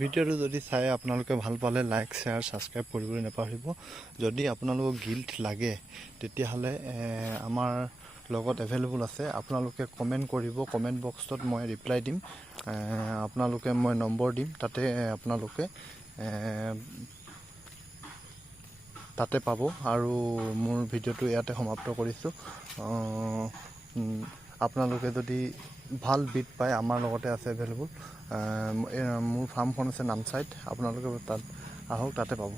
ভিডিঅ'টো যদি চাই আপোনালোকে ভাল পালে লাইক শ্বেয়াৰ ছাবস্ক্ৰাইব কৰিবলৈ নাপাহৰিব। যদি আপোনালোকক গিল্ট লাগে তেতিয়াহ'লে আমাৰ লগত এভেইলেবল আছে। আপোনালোকে কমেণ্ট কৰিব, কমেণ্ট বক্সত মই ৰিপ্লাই দিম। আপোনালোকে মই নম্বৰ দিম, তাতে আপোনালোকে তাতে পাব। আৰু মোৰ ভিডিঅ'টো ইয়াতে সমাপ্ত কৰিছোঁ। আপোনালোকে যদি ভাল বিট পায় আমাৰ লগতে আছে এভেইলেবল। মোৰ ফাৰ্মখন আছে নামচাইত, আপোনালোকে তাত আহক, তাতে পাব।